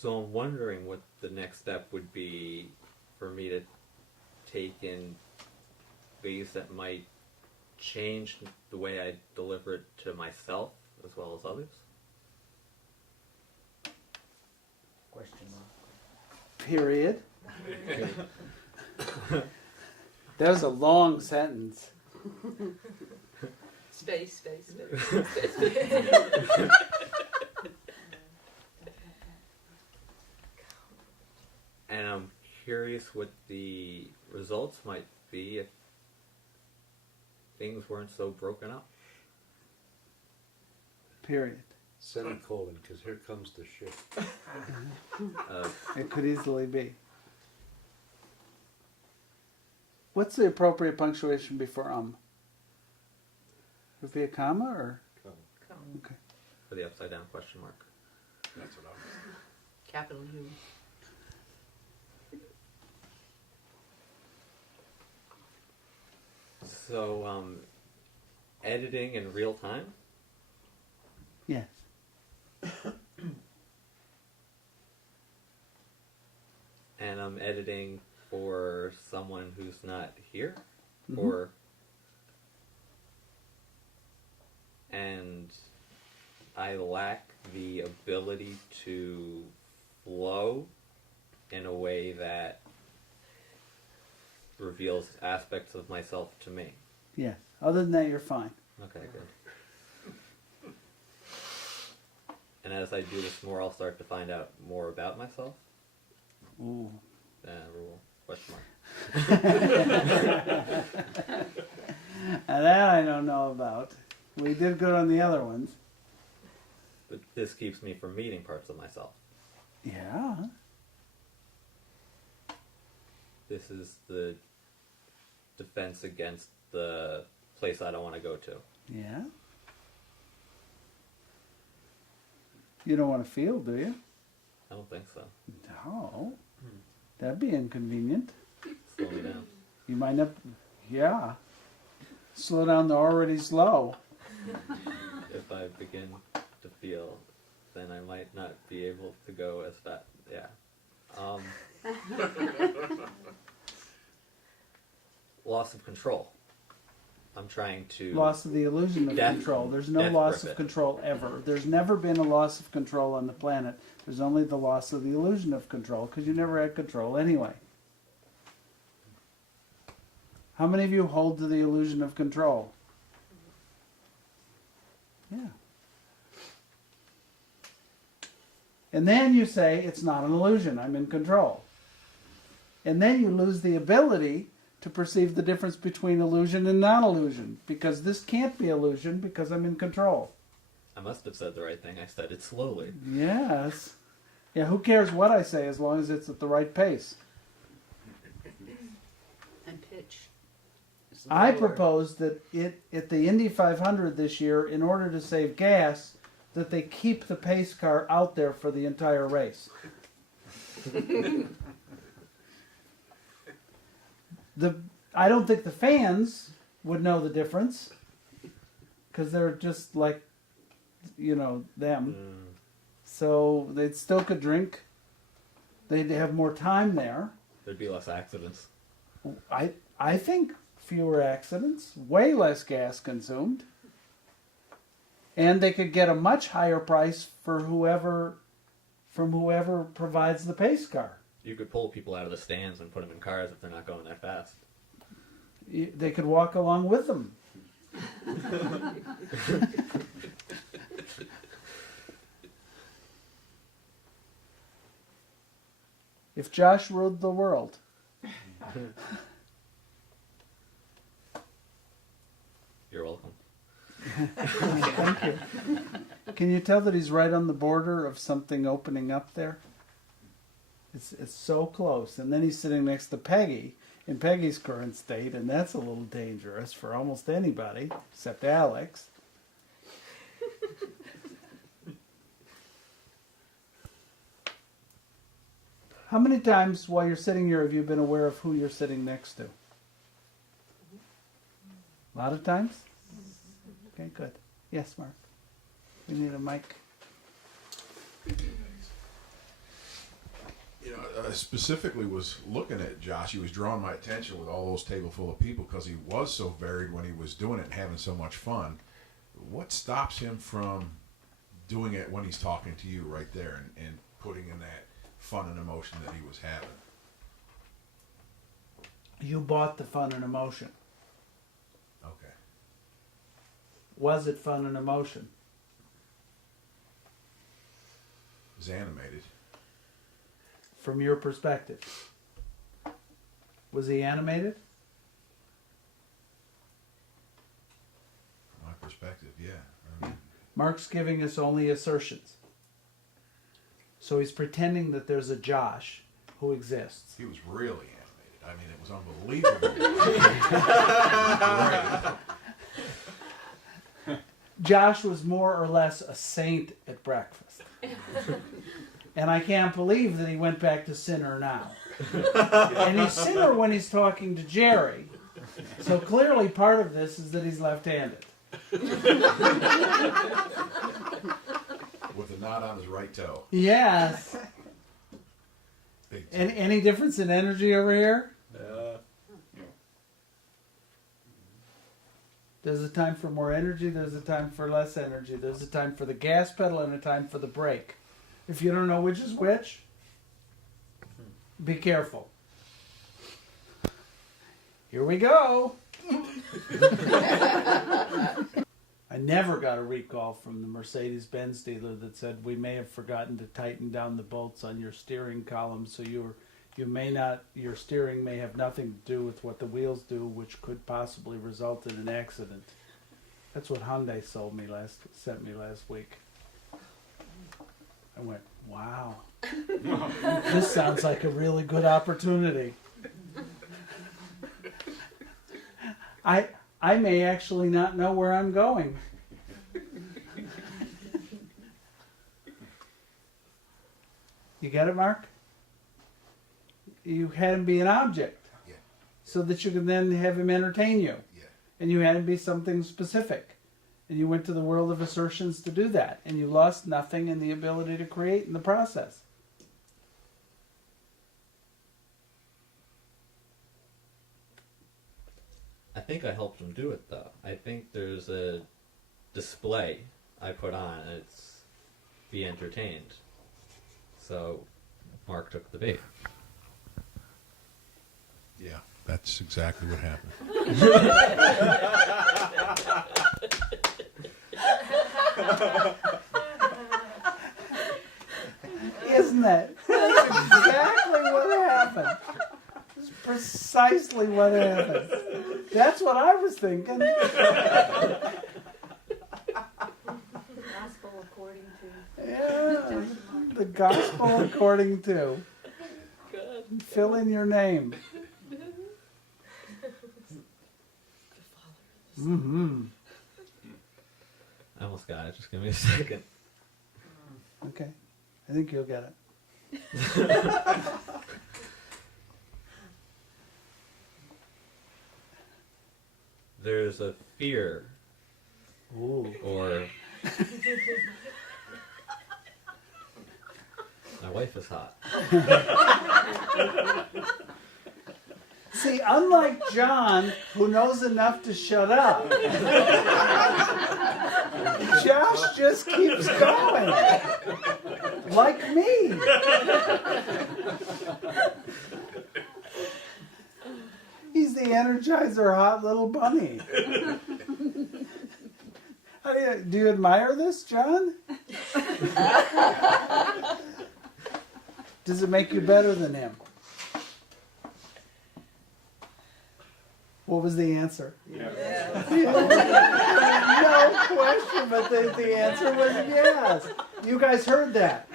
So I'm wondering what the next step would be for me to take in ways that might change the way I deliver it to myself as well as others. Question mark. Period. That was a long sentence. Space. And I'm curious what the results might be if things weren't so broken up. Period. Semicolon, because here comes the shit. It could easily be. What's the appropriate punctuation before Would it be a comma or? Okay. For the upside down question mark. That's what I was. Capital U. So, editing in real time? Yes. And I'm editing for someone who's not here? Mhm. Or... And I lack the ability to flow in a way that reveals aspects of myself to me. Yes. Other than that, you're fine. Okay, good. And as I do this more, I'll start to find out more about myself. Ooh. Rule. Question mark. Now that I don't know about. We did good on the other ones. But this keeps me from meeting parts of myself. Yeah. This is the defense against the place I don't want to go to. Yeah. You don't want to feel, do you? I don't think so. No. That'd be inconvenient. Slow me down. You might not. Yeah. Slow down the already slow. If I begin to feel, then I might not be able to go as fast. Yeah. Loss of control. I'm trying to... Loss of the illusion of Death- control. There's no death loss grip of it. control ever. There's never been a loss of control on the planet. There's only the loss of the illusion of control because you never had control anyway. How many of you hold to the illusion of control? Yeah. And then you say, it's not an illusion, I'm in control. And then you lose the ability to perceive the difference between illusion and non-illusion, because this can't be illusion because I'm in control. I must have said the right thing. I said it slowly. Yes. Yeah, who cares what I say as long as it's at the right pace? And pitch. I propose that at the Indy 500 this year, in order to save gas, that they keep the pace car out there for the entire race. I don't think the fans would know the difference because they're just like, them. So they still could drink. They'd have more time there. There'd be less accidents. I think fewer accidents, way less gas consumed, and they could get a much higher price for whoever provides the pace car. You could pull people out of the stands and put them in cars if they're not going that fast. They could walk along with them. If Josh ruled the world. You're welcome. Thank you. Can you tell that he's right on the border of something opening up there? It's so close. And then he's sitting next to Peggy in Peggy's current state, and that's a little dangerous for almost anybody, except Alex. How many times while you're sitting here have you been aware of who you're sitting next to? A lot of times? Okay, good. Yes, Mark. We need a mic. specifically was looking at Josh. He was drawing my attention with all those table full of people because he was so varied when he was doing it and having so much fun. What stops him from doing it when he's talking to you right there and putting in that fun and emotion that he was having? You bought the fun and emotion. Okay. Was it fun and emotion? It was animated. From your perspective. Was he animated? From my perspective, yeah. I mean, Mark's giving us only assertions. So he's pretending that there's a Josh who exists. he was really animated. I mean, it was unbelievable. Great. Josh was more or less a saint at breakfast. And I can't believe that he went back to sinner now. And he's sinner when he's talking to Jerry. So clearly part of this is that he's left-handed. With a knot on his right toe. Yes. Big And any difference in energy over here? There's a time for more energy, there's a time for less energy. There's a time for the gas pedal and a time for the brake. If you don't know which is which, be careful. Here we go. I never got a recall from the Mercedes-Benz dealer that said we may have forgotten to tighten down the bolts on your steering column, so your steering may have nothing to do with what the wheels do, which could possibly result in an accident. That's what Hyundai sent me last week. I went, wow. This sounds like a really good opportunity. I may actually not know where I'm going. You get it, Mark? You had him be an object. Yeah. So that you can then have him entertain you. Yeah. And you had him be something specific. And you went to the world of assertions to do that. And you lost nothing in the ability to create in the process. I think I helped him do it though. I think there's a display I put on, and it's be entertained. So Mark took the bait. Yeah, that's exactly what happened. Isn't it? That's exactly what happened. That's precisely what happened. That's what I was thinking. Gospel according to. Yeah, the gospel according to. Fill in your name. Mm-hmm. I almost got it. Just give me a second. Okay. I think you'll get it. There's a fear, Ooh. or my wife is hot. See, unlike John, who knows enough to shut up, Josh just keeps going. Like me. He's the Energizer hot little bunny. Do you admire this, John? Does it make you better than him? What was the answer? Yeah. No question, but the answer was yes. You guys heard that.